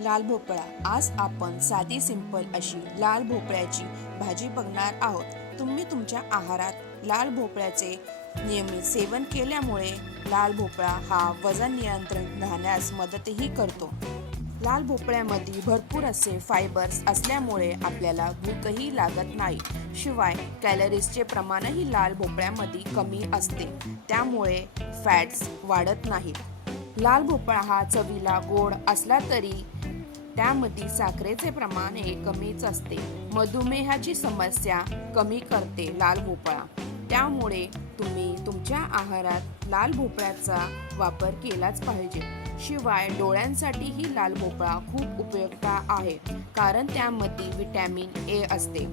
लाल भोपळा. आज आपण साधी सिंपल अशी लाल भोपळ्याची भाजी बघणार आहोत. तुम्ही तुमच्या आहारात लाल भोपळ्याचे नियमित सेवन केल्यामुळे लाल भोपळा हा वजन नियंत्रण राहण्यास मदतही करतो. लाल भोपळ्यामध्ये भरपूर असे फायबर्स असल्यामुळे आपल्याला भूकही लागत नाही. शिवाय कॅलरीजचे प्रमाणही लाल भोपळ्यामध्ये कमी असते, त्यामुळे फॅट्स वाढत नाहीत. लाल भोपळा हा चवीला गोड असला तरी त्यामध्ये साखरेचे प्रमाण हे कमीच असते. मधुमेहाची समस्या कमी करते लाल भोपळा, त्यामुळे तुम्ही तुमच्या आहारात लाल भोपळ्याचा वापर केलाच पाहिजे. शिवाय डोळ्यांसाठीही लाल भोपळा खूप उपयुक्त आहे, कारण त्यामध्ये व्हिटॅमिन ए असते.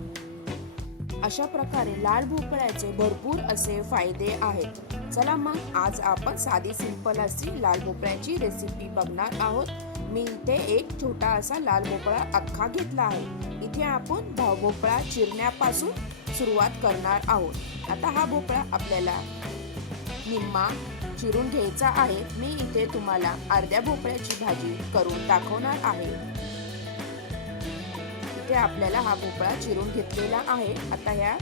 अशा प्रकारे लाल भोपळ्याचे भरपूर असे फायदे आहेत. चला मग आज आपण साधी सिंपल अशी लाल भोपळ्याची रेसिपी बघणार आहोत. मी इथे एक छोटा असा लाल भोपळा अख्खा घेतला आहे. इथे आपण भोपळा चिरण्यापासून सुरुवात करणार आहोत. आता हा भोपळा आपल्याला निम्मा चिरून घ्यायचा आहे. मी इथे तुम्हाला अर्ध्या भोपळ्याची भाजी करून दाखवणार आहे. इथे आपल्याला हा भोपळा चिरून घेतलेला आहे. आता ह्या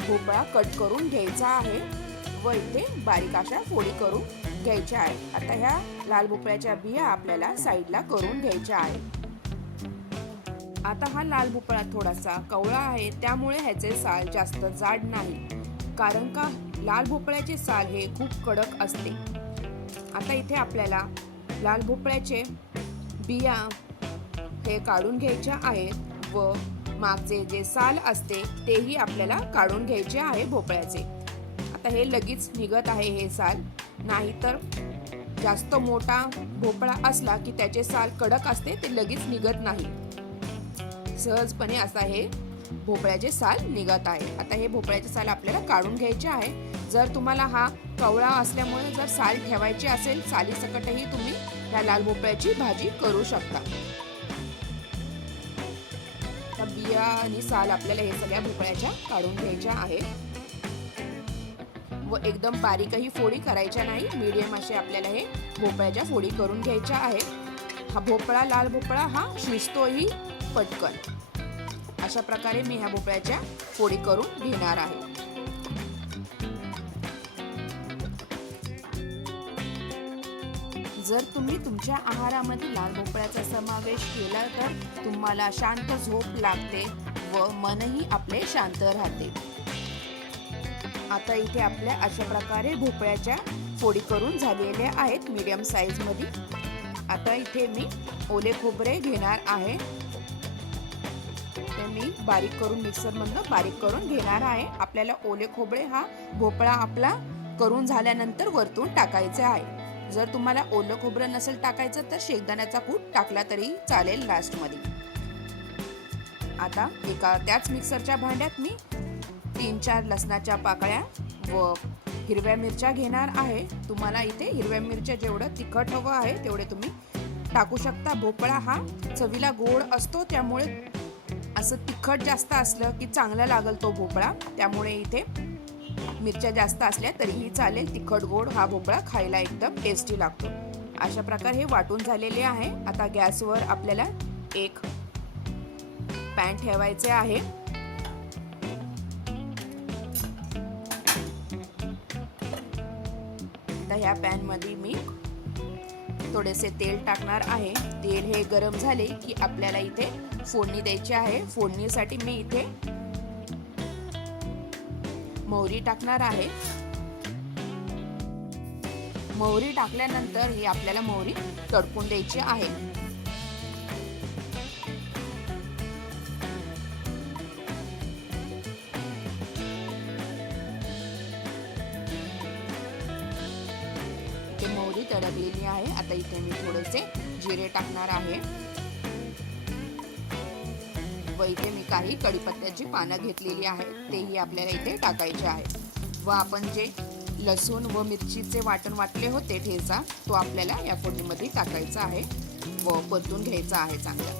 भोपळा कट करून घ्यायचा आहे व इथे बारीक अशा फोडी करून घ्यायच्या आहेत. आता ह्या लाल भोपळ्याच्या बिया आपल्याला साईडला करून घ्यायच्या आहेत. आता हा लाल भोपळा थोडासा कवळा आहे, त्यामुळे ह्याचे साल जास्त जाड नाही, कारण का लाल भोपळ्याचे साल हे खूप कडक असते. आता इथे आपल्याला लाल भोपळ्याचे बिया हे काढून घ्यायच्या आहेत व मागचे जे साल असते तेही आपल्याला काढून घ्यायचे आहे भोपळ्याचे. आता हे लगेच निघत आहे हे साल, नाहीतर जास्त मोठा भोपळा असला की त्याचे साल कडक असते, ते लगेच निघत नाही. सहजपणे असा हे भोपळ्याचे साल निघत आहे. आता हे भोपळ्याचे साल आपल्याला काढून घ्यायचे आहे. जर तुम्हाला हा कवळा असल्यामुळे जर साल ठेवायचे असेल, सालीसकटही तुम्ही या लाल भोपळ्याची भाजी करू शकता. बिया आणि साल आपल्याला हे सगळ्या भोपळ्याच्या काढून घ्यायच्या आहेत व एकदम बारीकही फोडी करायच्या नाही, मीडियम असे आपल्याला हे भोपळ्याच्या फोडी करून घ्यायच्या आहेत. हा भोपळा लाल भोपळा हा शिजतोही पटकन. अशा प्रकारे मी ह्या भोपळ्याच्या फोडी करून घेणार आहे. जर तुम्ही तुमच्या आहारामध्ये लाल भोपळ्याचा समावेश केला तर तुम्हाला शांत झोप लागते व मनही आपले शांत राहते. आता इथे आपल्या अशा प्रकारे भोपळ्याच्या फोडी करून झालेल्या आहेत मीडियम साईज मध्ये. आता इथे मी ओले खोबरे घेणार आहे. ते मी बारीक करून मिक्सर मधून बारीक करून घेणार आहे. आपल्याला ओले खोबरे हा भोपळा आपला करून झाल्यानंतर वरतून टाकायचे आहे. जर तुम्हाला ओलं खोबरं नसेल टाकायचं तर शेंगदाण्याचा कूट टाकला तरी चालेल लास्ट मध्ये. आता एका त्याच मिक्सरच्या भांड्यात मी 3-4 लसणाच्या पाकळ्या व हिरव्या मिरच्या घेणार आहे. तुम्हाला इथे हिरव्या मिरच्या जेवढं तिखट हवं आहे तेवढे तुम्ही टाकू शकता. भोपळा हा चवीला गोड असतो, त्यामुळे असं तिखट जास्त असलं की चांगला लागल तो भोपळा, त्यामुळे इथे मिरच्या जास्त असल्या तरीही चालेल. तिखट गोड हा भोपळा खायला एकदम टेस्टी लागतो. अशा प्रकारे हे वाटून झालेले आहे. आता गॅसवर आपल्याला एक पॅन ठेवायचे आहे. आता ह्या पॅन मध्ये मी थोडेसे तेल टाकणार आहे. तेल हे गरम झाले की आपल्याला इथे फोडणी द्यायची आहे. फोडणीसाठी मी इथे मोहरी टाकणार आहे. मोहरी टाकल्यानंतर ही आपल्याला मोहरी तडकून द्यायची आहे. मोहरी तडकलेली आहे. आता इथे मी थोडेसे जिरे टाकणार आहे व इथे मी काही कढीपत्त्याची पानं घेतलेली आहेत, तेही आपल्याला इथे टाकायचे आहे. व आपण जे लसूण व मिरचीचे वाटण वाटले होते ठेचा, तो आपल्याला या फोडणीमध्ये टाकायचा आहे व परतून घ्यायचा आहे चांगला.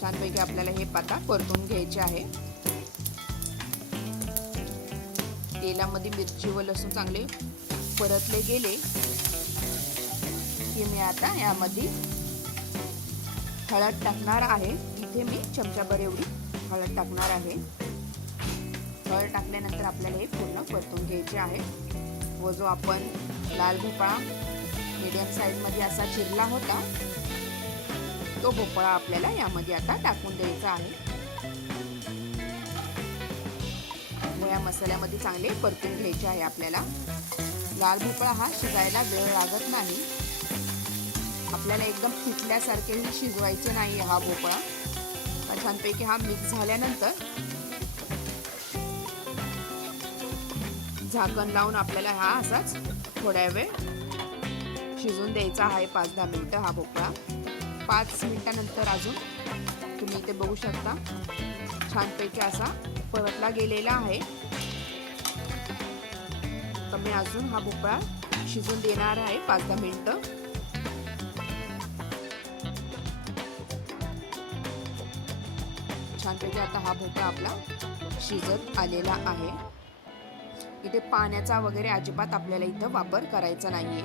छानपैकी आपल्याला हे पाता परतून घ्यायचे आहे. तेलामध्ये मिरची व लसूण चांगले परतले गेले की मी आता यामध्ये हळद टाकणार आहे. इथे मी चमचाभर एवढी हळद टाकणार आहे. हळद टाकल्यानंतर आपल्याला हे पूर्ण परतून घ्यायचे आहे. व जो आपण लाल भोपळा मीडियम साईज मध्ये असा चिरला होता तो भोपळा आपल्याला यामध्ये आता टाकून द्यायचा आहे. व या मसाल्यामध्ये चांगले परतून घ्यायचे आहे. आपल्याला लाल भोपळा हा शिजायला वेळ लागत नाही. आपल्याला एकदम पिठल्यासारखेही शिजवायचे नाही. हा भोपळा छानपैकी हा मिक्स झाल्यानंतर झाकण लावून आपल्याला हा असाच थोड्या वेळ शिजून द्यायचा आहे. 5-10 मिनिटं हा भोपळा. 5 मिनिटानंतर अजून तुम्ही इथे बघू शकता छानपैकी असा परतला गेलेला आहे. तर मी अजून हा भोपळा शिजून देणार आहे 5-10 मिनिटं. छानपैकी आता हा भोपळा आपला शिजत आलेला आहे. इथे पाण्याचा वगैरे अजिबात आपल्याला इथं वापर करायचा नाहीये.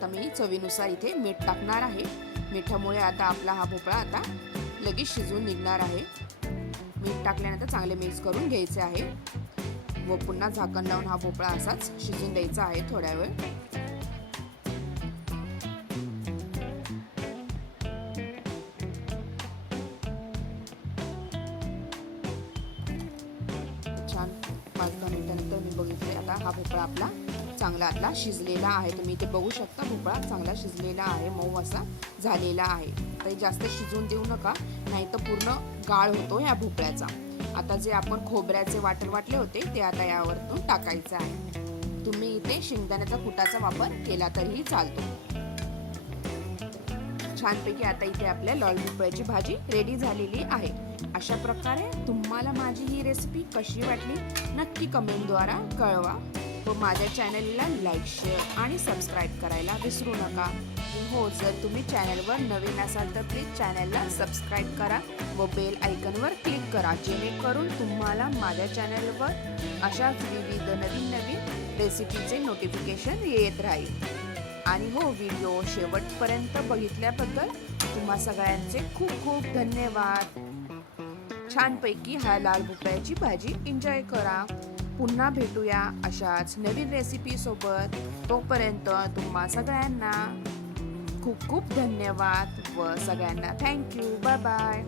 तर मी चवीनुसार इथे मीठ टाकणार आहे. मिठामुळे आता आपला हा भोपळा आता लगेच शिजून निघणार आहे. मीठ टाकल्यानंतर चांगले मिक्स करून घ्यायचे आहे व पुन्हा झाकण लावून हा भोपळा असाच शिजून द्यायचा आहे थोड्या वेळ. छान 5-10 मिनिटानंतर मी बघितले आता हा भोपळा आपला चांगला आतला शिजलेला आहे. तुम्ही इथे बघू शकता भोपळा चांगला शिजलेला आहे. मऊ असा झालेला आहे. तर जास्त शिजून देऊ नका नाही तर पूर्ण गाळ होतो या भोपळ्याचा. आता जे आपण खोबऱ्याचे वाटण वाटले होते ते आता यावरतून टाकायचं आहे. तुम्ही इथे शेंगदाण्याचा कुटाचा वापर केला तरीही चालतो. छानपैकी आता इथे आपल्या लाल भोपळ्याची भाजी रेडी झालेली आहे. अशा प्रकारे तुम्हाला माझी ही रेसिपी कशी वाटली नक्की कमेंटद्वारा कळवा व माझ्या चॅनलला लाईक, शेअर आणि सबस्क्राईब करायला विसरू नका. हो, जर तुम्ही चॅनलवर नवीन असाल तर प्लीज चॅनलला सबस्क्राईब करा व बेल आयकॉनवर क्लिक करा जेणेकरून तुम्हाला माझ्या चॅनलवर अशाच विविध नवीन रेसिपीचे नोटिफिकेशन येत राहील. आणि हो, व्हिडिओ शेवटपर्यंत बघितल्याबद्दल तुम्हा सगळ्यांचे खूप खूप धन्यवाद. छानपैकी हा लाल भोपळ्याची भाजी एन्जॉय करा. पुन्हा भेटूया अशाच नवीन रेसिपी सोबत. तोपर्यंत तुम्हा सगळ्यांना खूप खूप धन्यवाद व सगळ्यांना थँक्यू. Bye bye.